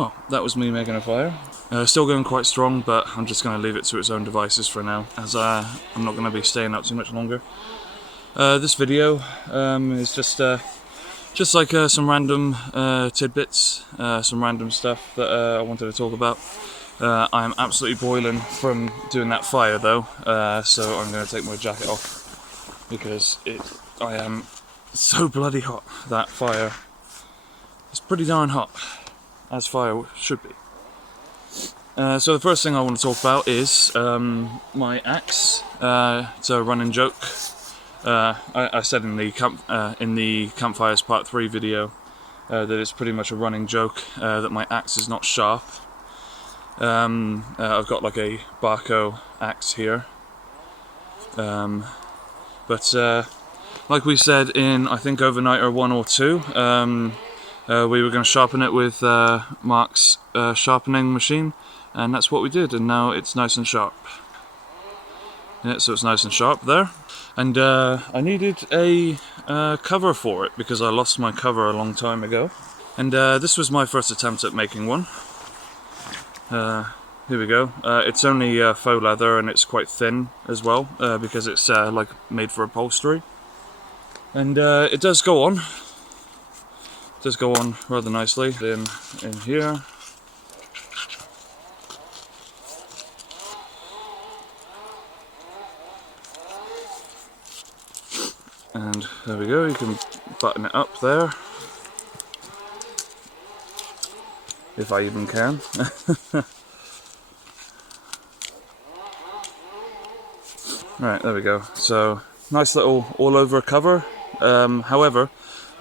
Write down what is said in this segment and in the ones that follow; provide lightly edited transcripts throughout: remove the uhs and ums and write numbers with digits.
well, that was me making a fire. Still going quite strong, but I'm just going to leave it to its own devices for now, as I'm not going to be staying up too much longer. This video is just like some random tidbits, some random stuff that I wanted to talk about. I am absolutely boiling from doing that fire though, so I'm going to take my jacket off because I am so bloody hot. That fire is pretty darn hot, as fire should be. So the first thing I want to talk about is my axe. It's a running joke. I said in the Campfires Part 3 video that it's pretty much a running joke that my axe is not sharp. I've got like a Barco axe here. But like we said in, I think, Overnighter 1 or 2, we were going to sharpen it with Mark's sharpening machine, and that's what we did, and now it's nice and sharp. Yeah, so it's nice and sharp there. And I needed a cover for it because I lost my cover a long time ago. And this was my first attempt at making one. Here we go. It's only faux leather and it's quite thin as well because it's like made for upholstery. And it does go on. It does go on rather nicely in here. And there we go, you can button it up there. If I even can. Right, there we go. So, nice little all-over cover. However,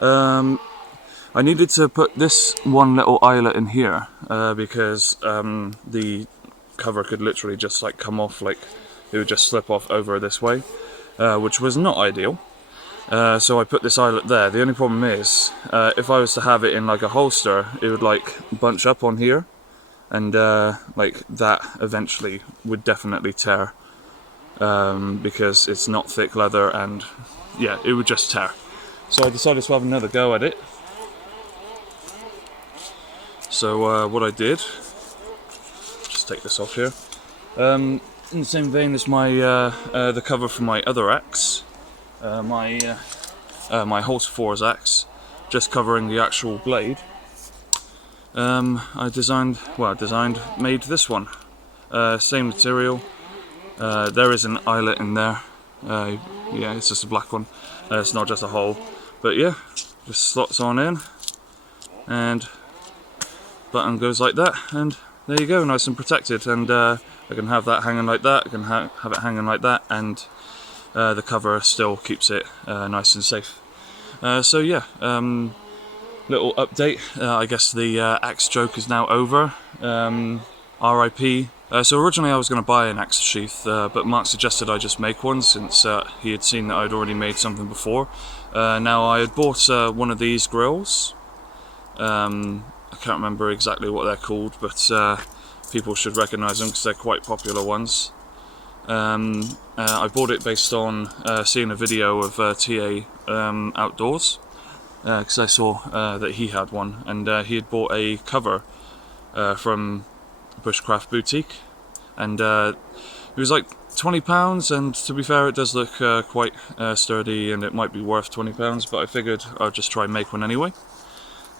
I needed to put this one little eyelet in here because the cover could literally just like come off, like it would just slip off over this way, which was not ideal. So I put this eyelet there. The only problem is, if I was to have it in like a holster, it would like bunch up on here, and like that eventually would definitely tear, because it's not thick leather, and yeah, it would just tear. So I decided to have another go at it. So what I did, just take this off here, in the same vein as my the cover for my other axe. My Holst 4's axe, just covering the actual blade. I made this one. Same material. There is an eyelet in there. Yeah, it's just a black one. It's not just a hole. But yeah, just slots on in, and button goes like that, and there you go, nice and protected. And I can have that hanging like that. I can have it hanging like that, and the cover still keeps it nice and safe. So yeah, little update. I guess the axe joke is now over. RIP. So originally I was going to buy an axe sheath, but Mark suggested I just make one since he had seen that I'd already made something before. Now I had bought one of these grills. I can't remember exactly what they're called, but people should recognise them because they're quite popular ones. I bought it based on seeing a video of TA Outdoors, because I saw that he had one, and he had bought a cover from Bushcraft Boutique, and it was like £20, and to be fair, it does look quite sturdy, and it might be worth £20, but I figured I'd just try and make one anyway.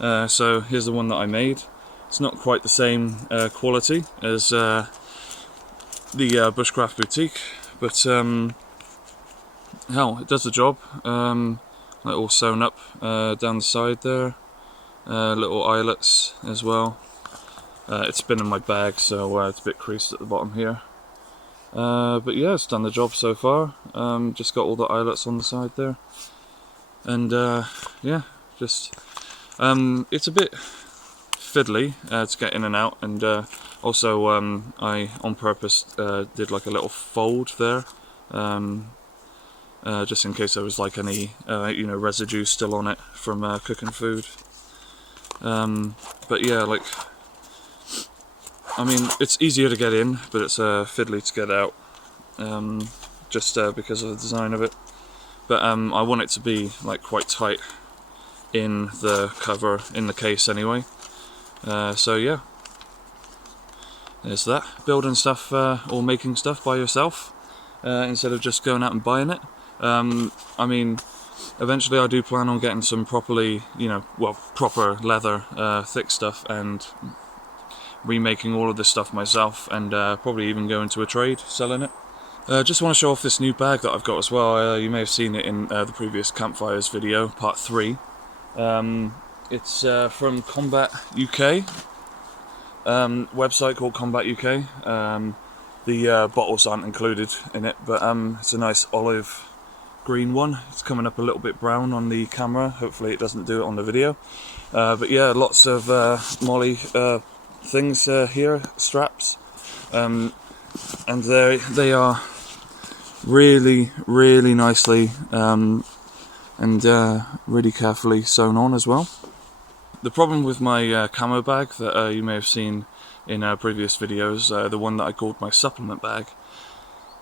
So here's the one that I made. It's not quite the same quality as the Bushcraft Boutique, but hell, it does the job. Like all sewn up down the side there, little eyelets as well. It's been in my bag, so it's a bit creased at the bottom here. But yeah, it's done the job so far. Just got all the eyelets on the side there, and yeah, just it's a bit fiddly to get in and out, and also I on purpose did like a little fold there, just in case there was like any residue still on it from cooking food. But yeah, like, I mean, it's easier to get in, but it's fiddly to get out, just because of the design of it. But I want it to be like quite tight in the cover, in the case anyway. So yeah, there's that. Building stuff or making stuff by yourself instead of just going out and buying it. I mean, eventually I do plan on getting some properly, proper leather, thick stuff, and remaking all of this stuff myself, and probably even go into a trade selling it. Just want to show off this new bag that I've got as well. You may have seen it in the previous Campfires video, part 3. It's from Combat UK, website called Combat UK. The bottles aren't included in it, but it's a nice olive green one. It's coming up a little bit brown on the camera, hopefully it doesn't do it on the video. But yeah, lots of molly things here, straps, and they are really nicely and really carefully sewn on as well. The problem with my camo bag that you may have seen in previous videos, the one that I called my supplement bag,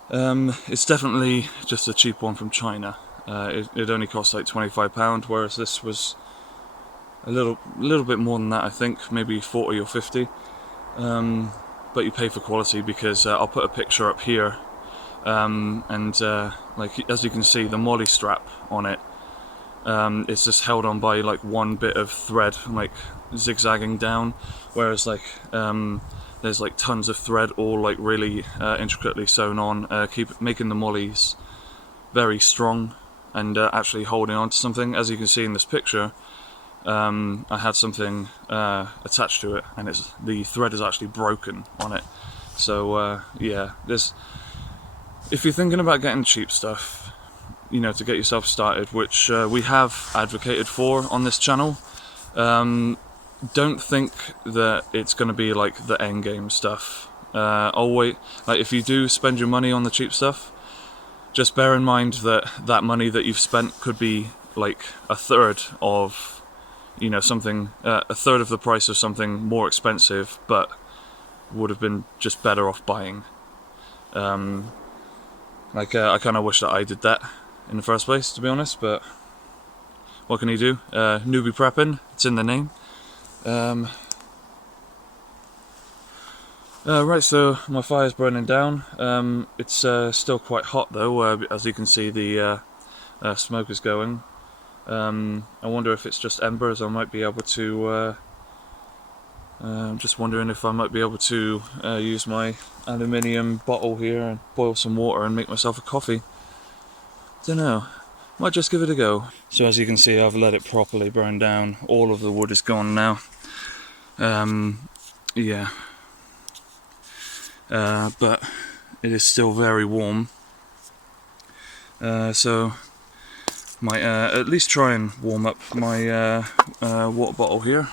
it's definitely just a cheap one from China. It only cost like £25, whereas this was a little bit more than that, I think, maybe 40 or 50. But you pay for quality, because I'll put a picture up here, and like as you can see, the molly strap on it, it's just held on by like one bit of thread, like zigzagging down, whereas like there's like tons of thread all like really intricately sewn on, keep making the mollies very strong and actually holding on to something. As you can see in this picture, I had something attached to it, and the thread is actually broken on it. So yeah, if you're thinking about getting cheap stuff, to get yourself started, which we have advocated for on this channel, don't think that it's going to be like the end game stuff. Like if you do spend your money on the cheap stuff, just bear in mind that money that you've spent could be like a third of something, a third of the price of something more expensive, but would have been just better off buying. I kind of wish that I did that in the first place, to be honest, but what can you do? Newbie Prepping, it's in the name. Right, so my fire's burning down. It's still quite hot though, as you can see the smoke is going. I wonder if it's just embers. I might be able to I'm just wondering if I might be able to use my aluminium bottle here and boil some water and make myself a coffee. Don't know, might just give it a go. So as you can see, I've let it properly burn down. All of the wood is gone now. Yeah, but it is still very warm, so might at least try and warm up my water bottle here.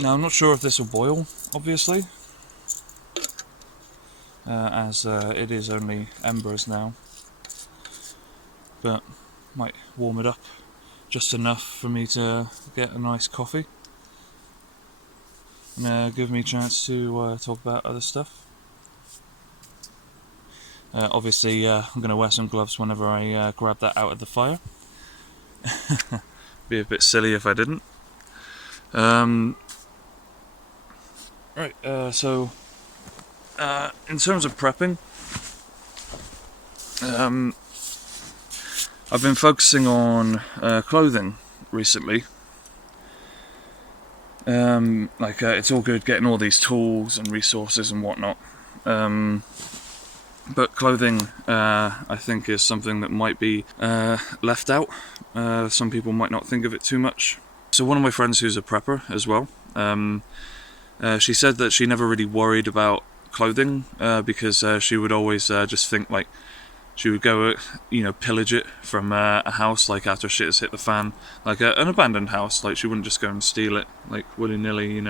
Now I'm not sure if this will boil, obviously, as it is only embers now, but might warm it up just enough for me to get a nice coffee and give me a chance to talk about other stuff. Obviously I'm going to wear some gloves whenever I grab that out of the fire. Be a bit silly if I didn't. Right, so in terms of prepping, I've been focusing on clothing recently. It's all good getting all these tools and resources and whatnot, but clothing I think is something that might be left out. Some people might not think of it too much. So one of my friends who's a prepper as well, she said that she never really worried about clothing because she would always just think like she would go pillage it from a house, like after shit has hit the fan, like an abandoned house. Like she wouldn't just go and steal it like willy-nilly,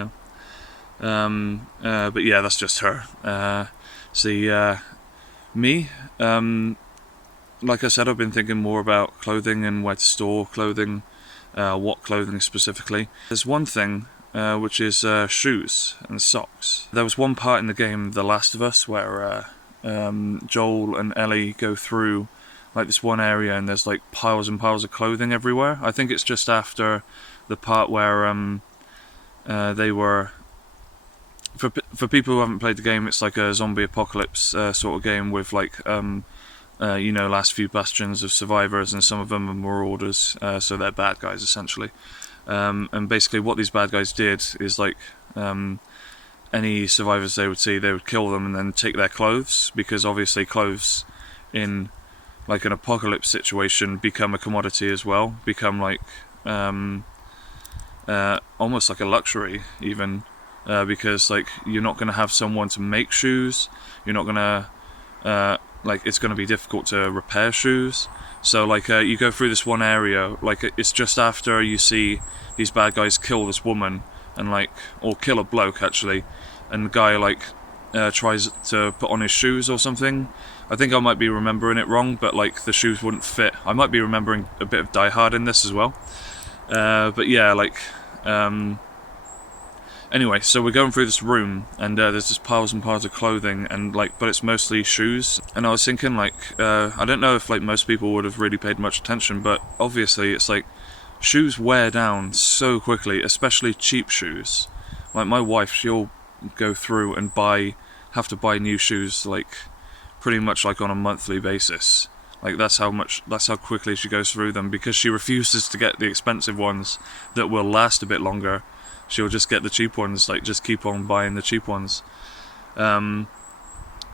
but yeah, that's just her. See, me, like I said, I've been thinking more about clothing and where to store clothing, what clothing specifically. There's one thing which is shoes and socks. There was one part in the game, The Last of Us, where Joel and Ellie go through like this one area, and there's like piles and piles of clothing everywhere. I think it's just after the part where they were, for people who haven't played the game, it's like a zombie apocalypse sort of game with like you know, last few bastions of survivors, and some of them are marauders, so they're bad guys essentially. And basically what these bad guys did is like any survivors they would see, they would kill them and then take their clothes, because obviously clothes in like an apocalypse situation become a commodity as well, become like almost like a luxury even, because like you're not going to have someone to make shoes, you're not going to like, it's going to be difficult to repair shoes. So like you go through this one area, like it's just after you see these bad guys kill this woman, and like, or kill a bloke actually, and the guy like tries to put on his shoes or something. I think I might be remembering it wrong, but like the shoes wouldn't fit. I might be remembering a bit of Die Hard in this as well. But yeah, like anyway, so we're going through this room, and there's just piles and piles of clothing, and like, but it's mostly shoes. And I was thinking like, I don't know if like most people would have really paid much attention, but obviously it's like shoes wear down so quickly, especially cheap shoes. Like my wife, she'll go through and have to buy new shoes like pretty much like on a monthly basis. Like that's how quickly she goes through them, because she refuses to get the expensive ones that will last a bit longer. She'll just get the cheap ones, like just keep on buying the cheap ones.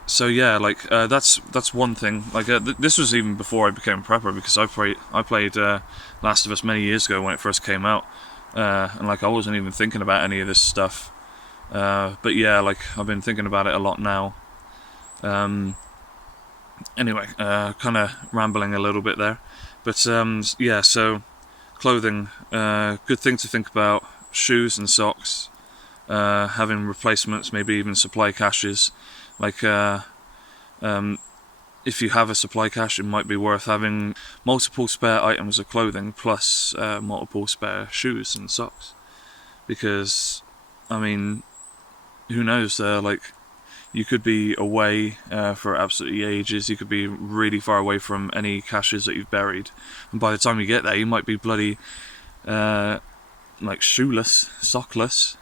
So yeah, like that's one thing. Like this was even before I became a prepper, because I played Last of Us many years ago when it first came out, and like I wasn't even thinking about any of this stuff. But yeah, like I've been thinking about it a lot now. Anyway, kind of rambling a little bit there, but yeah. So clothing, good thing to think about. Shoes and socks, having replacements, maybe even supply caches. Like if you have a supply cache, it might be worth having multiple spare items of clothing plus multiple spare shoes and socks, because I mean, who knows, like you could be away for absolutely ages, you could be really far away from any caches that you've buried, and by the time you get there you might be bloody like shoeless, sockless,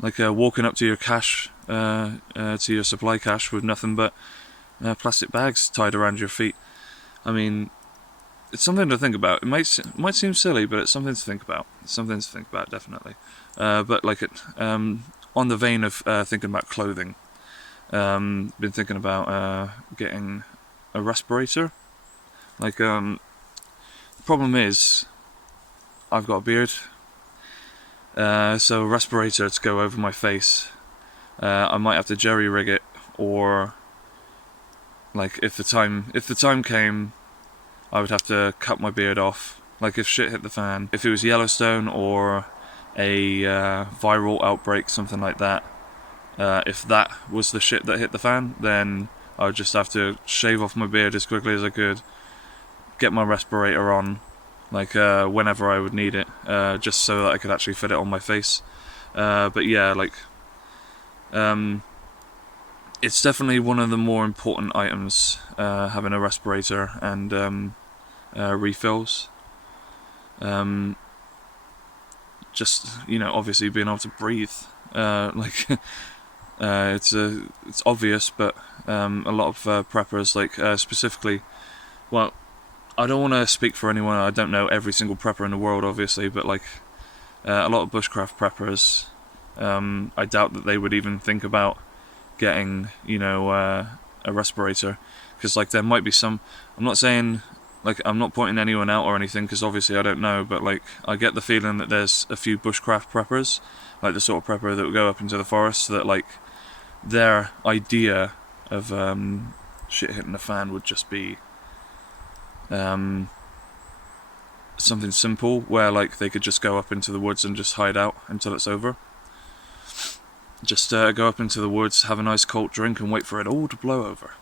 like walking up to your cache, to your supply cache with nothing but plastic bags tied around your feet. I mean, it's something to think about. It might seem silly, but it's something to think about. It's something to think about, definitely. But like on the vein of thinking about clothing, been thinking about getting a respirator. Like the problem is, I've got a beard. So a respirator to go over my face. I might have to jerry rig it, or like if the time came, I would have to cut my beard off. Like if shit hit the fan, if it was Yellowstone or a viral outbreak, something like that. If that was the shit that hit the fan, then I would just have to shave off my beard as quickly as I could, get my respirator on, like whenever I would need it, just so that I could actually fit it on my face. But yeah, like it's definitely one of the more important items, having a respirator and refills. Just, you know, obviously being able to breathe, like it's obvious, but a lot of preppers, like specifically, well, I don't want to speak for anyone, I don't know every single prepper in the world obviously, but like a lot of bushcraft preppers, I doubt that they would even think about getting, you know, a respirator, because like there might be some, I'm not saying, like I'm not pointing anyone out or anything, because obviously I don't know, but like I get the feeling that there's a few bushcraft preppers, like the sort of prepper that will go up into the forest, that like their idea of shit hitting the fan would just be something simple, where like they could just go up into the woods and just hide out until it's over. Just go up into the woods, have a nice cold drink and wait for it all to blow over.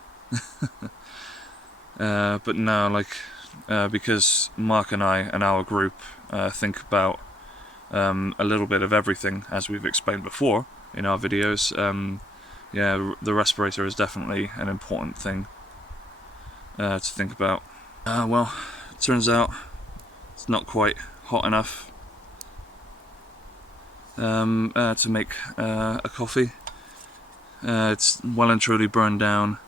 But no, like because Mark and I and our group think about a little bit of everything, as we've explained before in our videos, yeah, the respirator is definitely an important thing to think about. Well, it turns out it's not quite hot enough to make a coffee. It's well and truly burned down,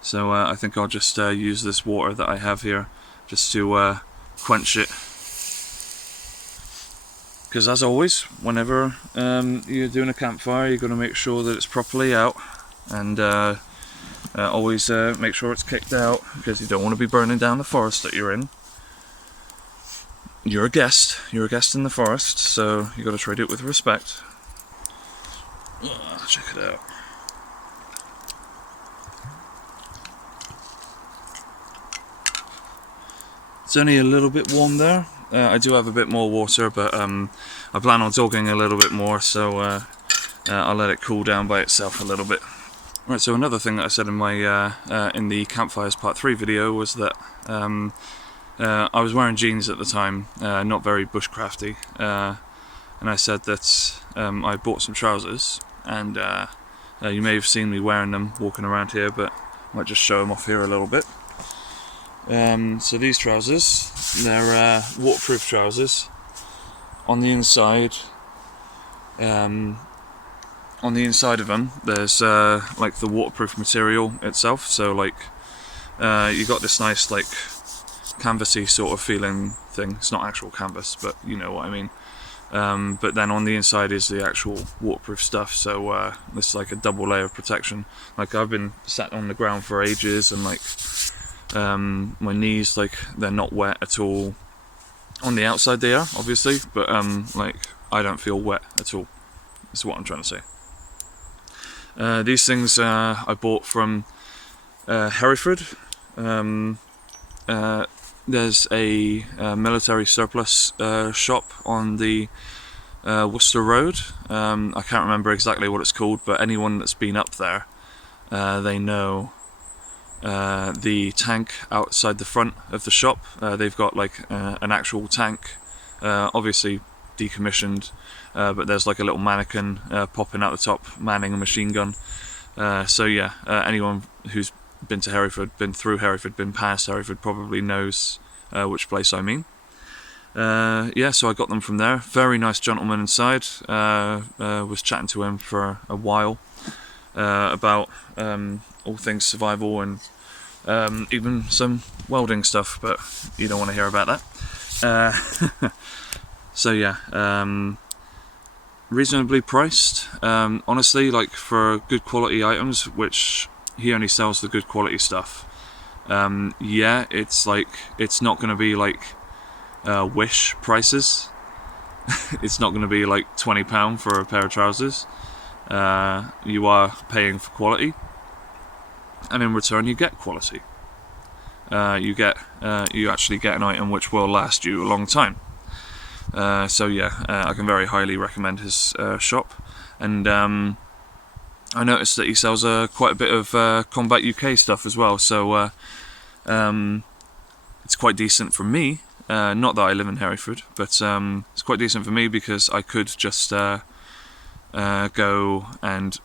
so I think I'll just use this water that I have here just to quench it. Because as always, whenever you're doing a campfire, you've got to make sure that it's properly out, and always make sure it's kicked out, because you don't want to be burning down the forest that you're in. You're a guest in the forest, so you've got to treat it with respect. Check it out. It's only a little bit warm there. I do have a bit more water, but I plan on talking a little bit more, so I'll let it cool down by itself a little bit. Right, so another thing that I said in my in the Campfires Part 3 video was that I was wearing jeans at the time, not very bushcrafty, and I said that I bought some trousers, and you may have seen me wearing them walking around here, but I might just show them off here a little bit. So these trousers, they're waterproof trousers. On the inside of them, there's like the waterproof material itself. So like you got this nice like canvasy sort of feeling thing. It's not actual canvas, but you know what I mean. But then on the inside is the actual waterproof stuff. So this is like a double layer of protection. Like I've been sat on the ground for ages, and like my knees, like they're not wet at all. On the outside they are, obviously, but like I don't feel wet at all. That's what I'm trying to say. These things I bought from Hereford. There's a military surplus shop on the Worcester Road. I can't remember exactly what it's called, but anyone that's been up there, they know the tank outside the front of the shop. They've got like an actual tank, obviously decommissioned, but there's like a little mannequin popping out the top, manning a machine gun. So yeah, anyone who's been to Hereford, been through Hereford, been past Hereford probably knows which place I mean. Yeah, so I got them from there. Very nice gentleman inside. Was chatting to him for a while about all things survival and even some welding stuff, but you don't want to hear about that. So yeah, reasonably priced. Honestly, like for good quality items, which he only sells the good quality stuff. Yeah, it's like it's not going to be like Wish prices. It's not going to be like £20 for a pair of trousers. You are paying for quality, and in return you get quality. You actually get an item which will last you a long time. So yeah, I can very highly recommend his shop. And I noticed that he sells quite a bit of Combat UK stuff as well. So it's quite decent for me. Not that I live in Hereford, but it's quite decent for me because I could just go and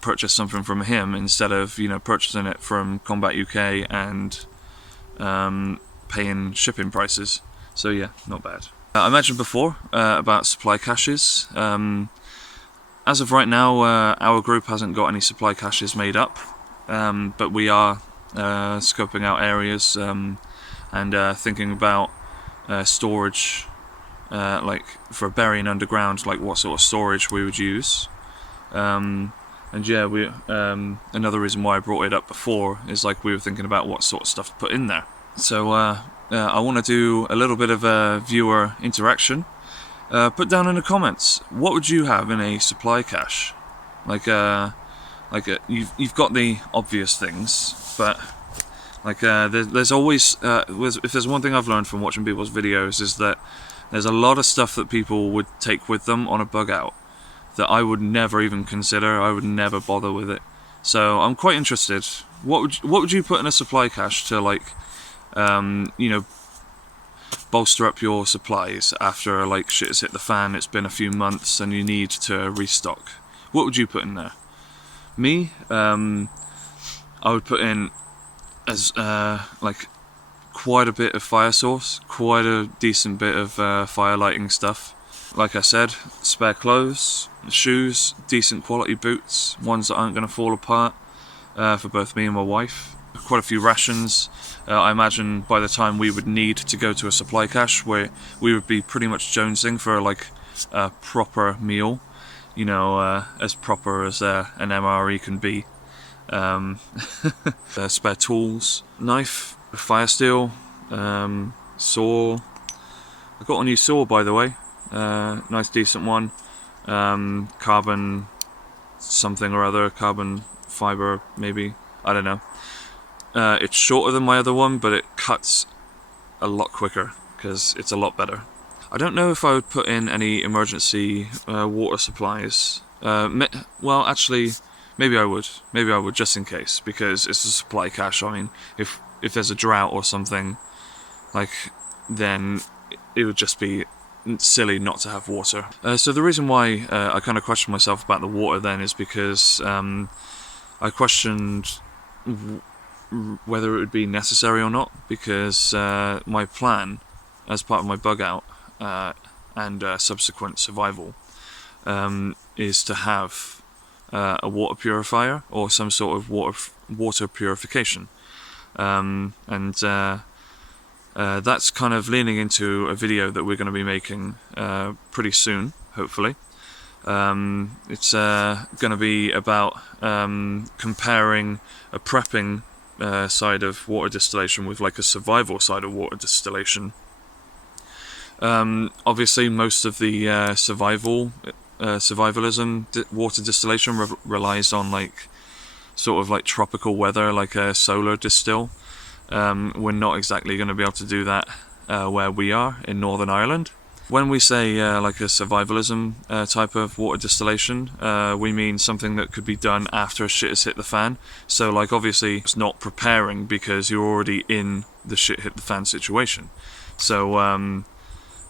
purchase something from him instead of, you know, purchasing it from Combat UK and paying shipping prices. So yeah, not bad. I mentioned before about supply caches. As of right now, our group hasn't got any supply caches made up, but we are scoping out areas and thinking about storage, like for burying underground, like what sort of storage we would use. And yeah, we another reason why I brought it up before is like we were thinking about what sort of stuff to put in there. So I want to do a little bit of a viewer interaction. Put down in the comments, what would you have in a supply cache? You've got the obvious things, but like there's always if there's one thing I've learned from watching people's videos is that there's a lot of stuff that people would take with them on a bug out that I would never even consider. I would never bother with it. So I'm quite interested. What would you put in a supply cache to like you know, bolster up your supplies after like shit has hit the fan, it's been a few months and you need to restock? What would you put in there? Me, I would put in as like quite a bit of fire source, quite a decent bit of fire lighting stuff. Like I said, spare clothes, shoes, decent quality boots, ones that aren't going to fall apart for both me and my wife. Quite a few rations. I imagine by the time we would need to go to a supply cache, where we would be pretty much jonesing for like a proper meal, you know, as proper as an MRE can be. Spare tools, knife, fire steel, saw. I got a new saw, by the way. Nice decent one. Carbon something or other, carbon fiber maybe, I don't know. It's shorter than my other one, but it cuts a lot quicker because it's a lot better. I don't know if I would put in any emergency water supplies. Well, actually, maybe I would. Maybe I would, just in case, because it's a supply cache. I mean, if there's a drought or something, like, then it would just be silly not to have water. So the reason why I kind of questioned myself about the water then is because I questioned whether it would be necessary or not, because my plan as part of my bug out and subsequent survival is to have a water purifier or some sort of water purification, and that's kind of leaning into a video that we're going to be making pretty soon, hopefully. It's going to be about comparing a prepping side of water distillation with like a survival side of water distillation. Obviously, most of the survivalism water distillation relies on like sort of like tropical weather, like a solar distill. We're not exactly going to be able to do that where we are in Northern Ireland. When we say like a survivalism type of water distillation, we mean something that could be done after shit has hit the fan. So like obviously it's not preparing because you're already in the shit hit the fan situation. So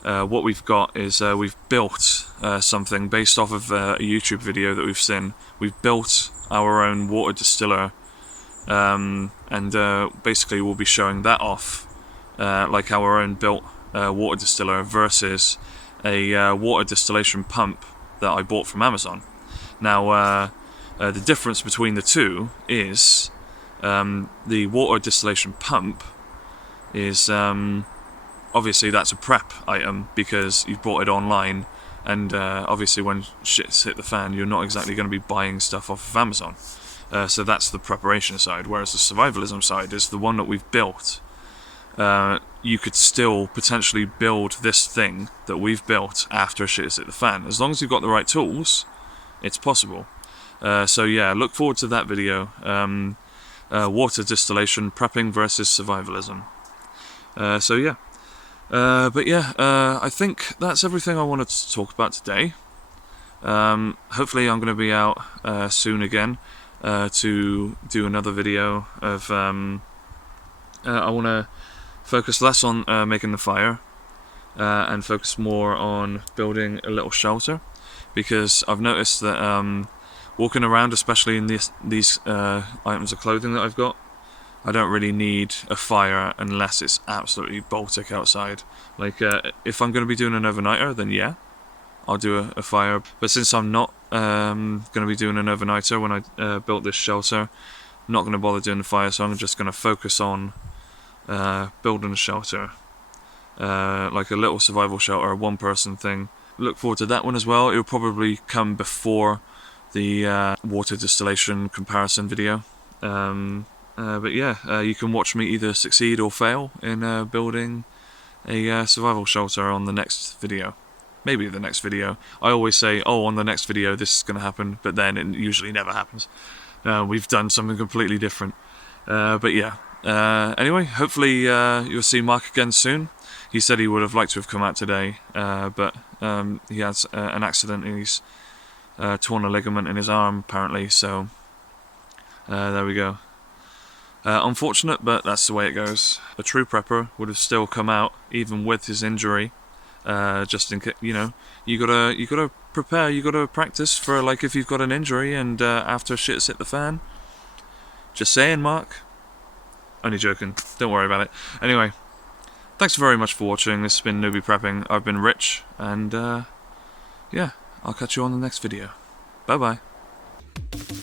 what we've got is we've built something based off of a YouTube video that we've seen. We've built our own water distiller, and basically we'll be showing that off like our own built water distiller versus a water distillation pump that I bought from Amazon. Now the difference between the two is the water distillation pump is obviously that's a prep item because you've bought it online, and obviously when shit's hit the fan you're not exactly going to be buying stuff off of Amazon. So that's the preparation side, whereas the survivalism side is the one that we've built. You could still potentially build this thing that we've built after shit has hit the fan. As long as you've got the right tools, it's possible. So yeah, look forward to that video. Water distillation, prepping versus survivalism. So yeah. But yeah, I think that's everything I wanted to talk about today. Hopefully I'm going to be out soon again to do another video of I want to focus less on making the fire and focus more on building a little shelter, because I've noticed that walking around, especially in these items of clothing that I've got, I don't really need a fire unless it's absolutely Baltic outside. Like if I'm going to be doing an overnighter, then yeah, I'll do a fire. But since I'm not going to be doing an overnighter when I built this shelter, I'm not going to bother doing the fire, so I'm just going to focus on building a shelter, like a little survival shelter, a one-person thing. Look forward to that one as well. It will probably come before the water distillation comparison video. But yeah, you can watch me either succeed or fail in building a survival shelter on the next video. Maybe the next video. I always say, oh, on the next video this is going to happen, but then it usually never happens. We've done something completely different. But yeah. Anyway, hopefully you'll see Mark again soon. He said he would have liked to have come out today, but he has an accident and he's torn a ligament in his arm apparently, so there we go. Unfortunate, but that's the way it goes. A true prepper would have still come out even with his injury, just in case. You know, you gotta prepare, you gotta practice for, like, if you've got an injury and after shit's hit the fan. Just saying, Mark. Only joking, don't worry about it. Anyway, thanks very much for watching. This has been Newbie Prepping. I've been Rich, and yeah, I'll catch you on the next video. Bye bye.